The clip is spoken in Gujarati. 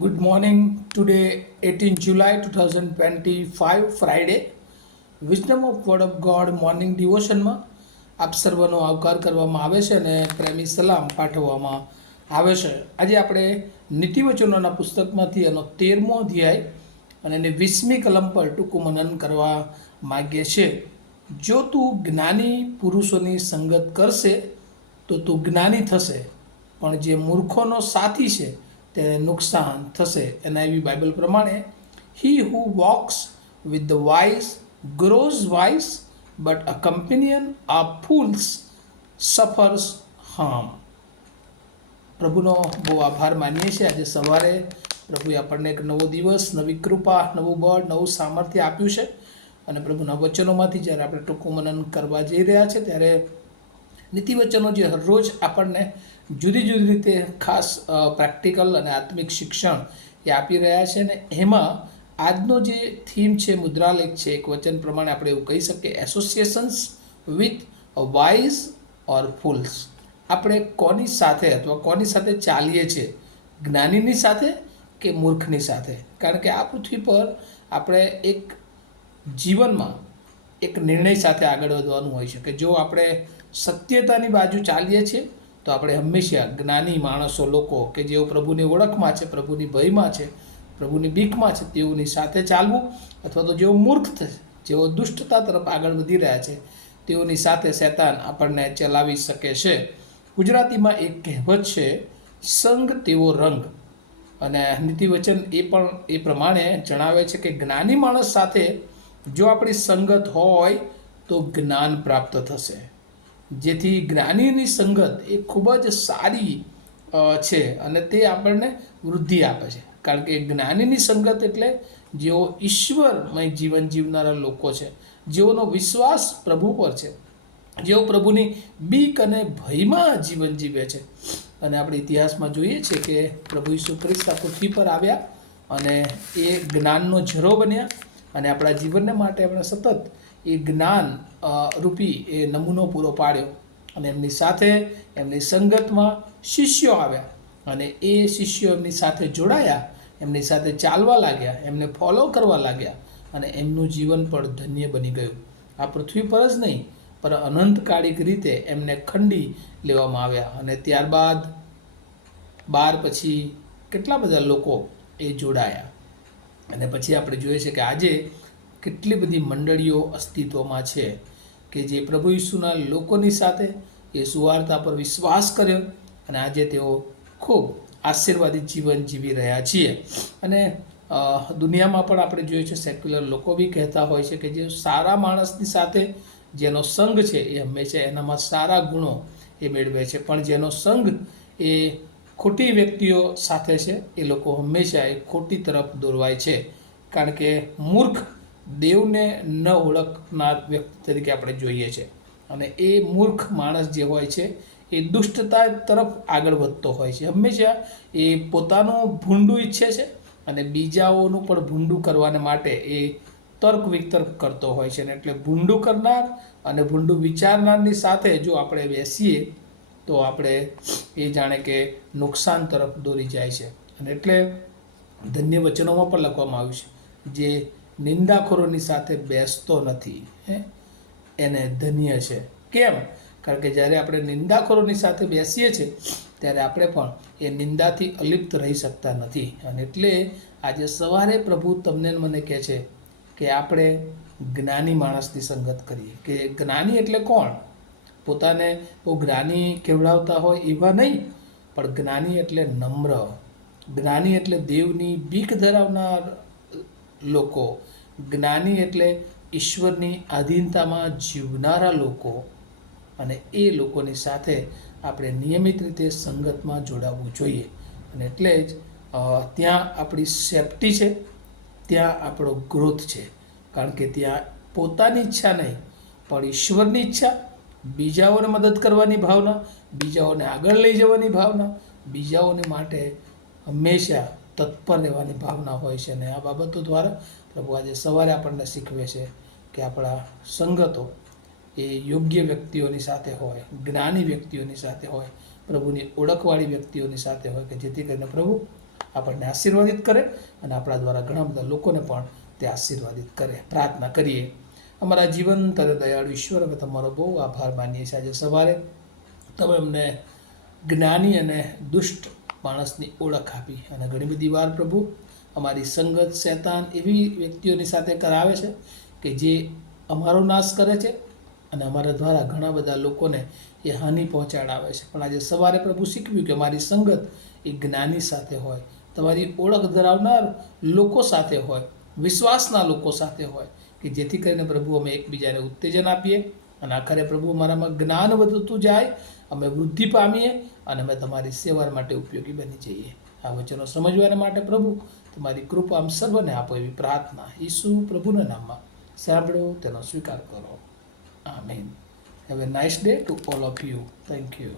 Good morning. Today, 18 July 2025, Friday. Wisdom of word of God morning ડિવોશનમાં આપ સર્વનો આવકાર કરવામાં આવે છે અને પ્રેમી સલામ પાઠવવામાં આવે છે. આજે આપણે નીતિવચનોના પુસ્તકમાંથી એનો 13મો અધ્યાય અને એની 20મી કલમ પર ટૂંકું મનન કરવા માગીએ છીએ. જો તું જ્ઞાની પુરુષોની સંગત કરશે તો તું જ્ઞાની થશે, પણ જે મૂર્ખોનો સાથી છે તેને નુકસાન થશે. એનઆઈવી બાઇબલ પ્રમાણે, he who walks with the wise grows wise, but a companion of fools suffers harm. પ્રભુનો બહુ આભાર માનીએ છીએ. આજે સવારે પ્રભુએ આપણને એક નવો દિવસ, નવી કૃપા, નવું બળ, નવું સામર્થ્ય આપ્યું છે. અને પ્રભુના વચનોમાંથી જ્યારે આપણે ટૂંકું મનન કરવા જઈ રહ્યા છે ત્યારે નીતિવચનો જે હરરોજ આપણને જુદી જુદી રીતે ખાસ પ્રેક્ટિકલ અને આત્મિક શિક્ષણ એ આપી રહ્યા છે. અને એમાં આજનો જે થીમ છે, મુદ્રાલેખ છે, એક વચન પ્રમાણે આપણે એવું કહી શકીએ, associations with wise or fools. આપણે કોની સાથે અથવા કોની સાથે ચાલીએ છીએ, જ્ઞાનીની સાથે કે મૂર્ખની સાથે? કારણ કે આ પૃથ્વી પર આપણે એક જીવનમાં એક નિર્ણય સાથે આગળ વધવાનું હોય છે કે જો આપણે સત્યતાની બાજુ ચાલીએ છીએ તો આપણે હંમેશા જ્ઞાની માણસો, લોકો કે જેઓ પ્રભુની ઓળખમાં છે, પ્રભુની ભયમાં છે, પ્રભુની બીકમાં છે, તેઓની સાથે ચાલવું, અથવા તો જેઓ મૂર્ખ છે, જેઓ દુષ્ટતા તરફ આગળ વધી રહ્યા છે, તેઓની સાથે શૈતાન આપણને ચલાવી શકે છે. ગુજરાતીમાં એક કહેવત છે, સંગ તેવો રંગ. અને નીતિવચન એ પ્રમાણે જણાવે છે કે જ્ઞાની માણસ સાથે જો આપણી સંગત હોય તો જ્ઞાન પ્રાપ્ત થશે. જેથી જ્ઞાનીની સંગત એ ખૂબ જ સારી છે અને તે આપણને વૃદ્ધિ આપે છે. કારણ કે જ્ઞાનીની સંગત એટલે જેઓ ઈશ્વરમય જીવન જીવનારા લોકો છે, જેઓનો વિશ્વાસ પ્રભુ પર છે, જેઓ પ્રભુની બીક અને ભયમાં જીવન જીવે છે. અને આપણે ઇતિહાસમાં જોઈએ છે કે પ્રભુ ઈસુ ખ્રિસ્ત આ પૃથ્વી પર આવ્યા અને એ જ્ઞાનનો ઝરો બન્યા અને આપણા જીવનને માટે આપણે સતત એ જ્ઞાન રૂપી એ નમૂનો પૂરો પાડ્યો. અને એમની સાથે, એમની સંગતમાં શિષ્યો આવ્યા અને એ શિષ્યો એમની સાથે જોડાયા, એમની સાથે ચાલવા લાગ્યા, એમને ફોલો કરવા લાગ્યા અને એમનું જીવન પણ ધન્ય બની ગયું. આ પૃથ્વી પર જ નહીં પણ અનંતકાળિક રીતે એમને ખંડી લેવામાં આવ્યા. અને ત્યારબાદ પછી કેટલા બધા લોકો એ જોડાયા. અને પછી આપણે જોઈએ છે કે આજે કેટલી બધી મંડળીઓ અસ્તિત્વમાં છે કે જે પ્રભુ ઈસુના લોકોની સાથે એ સુવાર્તા પર વિશ્વાસ કર્યો અને આજે તેઓ ખૂબ આશીર્વાદિત જીવન જીવી રહ્યા છીએ. અને દુનિયામાં પણ આપણે જોઈએ છે, સેક્યુલર લોકો બી કહેતા હોય છે કે જે સારા માણસની સાથે જેનો સંગ છે એ હંમેશા એનામાં સારા ગુણો એ મેળવે છે, પણ જેનો સંગ એ ખોટી વ્યક્તિઓ સાથે છે એ લોકો હંમેશા એ ખોટી તરફ દોરવાય છે. કારણ કે મૂર્ખ દેવને ન ઓળખનાર વ્યક્તિ તરીકે આપણે જોઈએ છે. અને એ મૂર્ખ માણસ જે હોય છે એ દુષ્ટતા તરફ આગળ વધતો હોય છે. હંમેશા એ પોતાનું ભૂંડું ઈચ્છે છે અને બીજાઓનું પણ ભૂંડું કરવાને માટે એ તર્ક વિતર્ક કરતો હોય છે. ને એટલે ભૂંડું કરનાર અને ભૂંડું વિચારનારની સાથે જો આપણે બેસીએ તો આપણે એ જાણે કે નુકસાન તરફ દોરી જાય છે. અને એટલે ધન્ય વચનોમાં પણ લખવામાં આવ્યું છે, જે નિંદાખોરોની સાથે બેસતો નથી એને ધન્ય છે. કેમ? કારણ કે જ્યારે આપણે નિંદાખોરોની સાથે બેસીએ છીએ ત્યારે આપણે પણ એ નિંદાથી અલિપ્ત રહી શકતા નથી. અને એટલે આજે સવારે પ્રભુ તમને મને કહે છે કે આપણે જ્ઞાની માણસની સંગત કરીએ. કે જ્ઞાની એટલે કોણ? પોતાને બહુ જ્ઞાની કહેવડાવતા હોય એવા નહીં, પણ જ્ઞાની એટલે નમ્ર, જ્ઞાની એટલે દેવની બીક ધરાવનાર લોકો, જ્ઞાની એટલે ઈશ્વરની આધીનતામાં જીવનારા લોકો. અને એ લોકોની સાથે આપણે નિયમિત રીતે સંગતમાં જોડાવવું જોઈએ. અને એટલે જ ત્યાં આપણી સેફટી છે, ત્યાં આપણો ગ્રોથ છે. કારણ કે ત્યાં પોતાની ઈચ્છા નહીં પણ ઈશ્વરની ઈચ્છા, બીજાઓને મદદ કરવાની ભાવના, બીજાઓને આગળ લઈ જવાની ભાવના, બીજાઓને માટે હંમેશા તત્પર રહેવાની ભાવના હોય છે. અને આ બાબતો દ્વારા પ્રભુ આજે સવારે આપણને શીખવે છે કે આપણા સંગતો એ યોગ્ય વ્યક્તિઓની સાથે હોય, જ્ઞાની વ્યક્તિઓની સાથે હોય, પ્રભુની ઓળખવાળી વ્યક્તિઓની સાથે હોય, કે જેથી કરીને પ્રભુ આપણને આશીર્વાદિત કરે અને આપણા દ્વારા ઘણા બધા લોકોને પણ તે આશીર્વાદિત કરે. પ્રાર્થના કરીએ. અમારા જીવન તને દયાળુ ઈશ્વર, અમે તમારો બહુ આભાર માનીએ છીએ. આજે સવારે તમે અમને જ્ઞાની અને દુષ્ટ માણસની ઓળખ આપી અને ઘણી બધી વાર પ્રભુ અમારી સંગત શૈતાન એવી વ્યક્તિઓની સાથે કરાવે છે કે જે અમારો નાશ કરે છે અને અમારા દ્વારા ઘણા બધા લોકોને એ હાનિ પહોંચાડાવે છે. પણ આજે સવારે પ્રભુ શીખવ્યું કે મારી સંગત એ જ્ઞાની સાથે હોય, તમારી ઓળખ ધરાવનાર લોકો સાથે હોય, વિશ્વાસના લોકો સાથે હોય, કે જેથી કરીને પ્રભુ અમે એકબીજાને ઉત્તેજન આપીએ અને આખરે પ્રભુ અમારામાં જ્ઞાન વધતું જાય, અમે વૃદ્ધિ પામીએ અને અમે તમારી સેવા માટે ઉપયોગી બની જઈએ. આ વચનો સમજવાના માટે પ્રભુ તમારી કૃપા આમ સર્વને આપો એવી પ્રાર્થના ઈસુ પ્રભુના નામમાં સાંભળો, તેનો સ્વીકાર કરો. આમીન. Have a nice day to all of you. Thank you.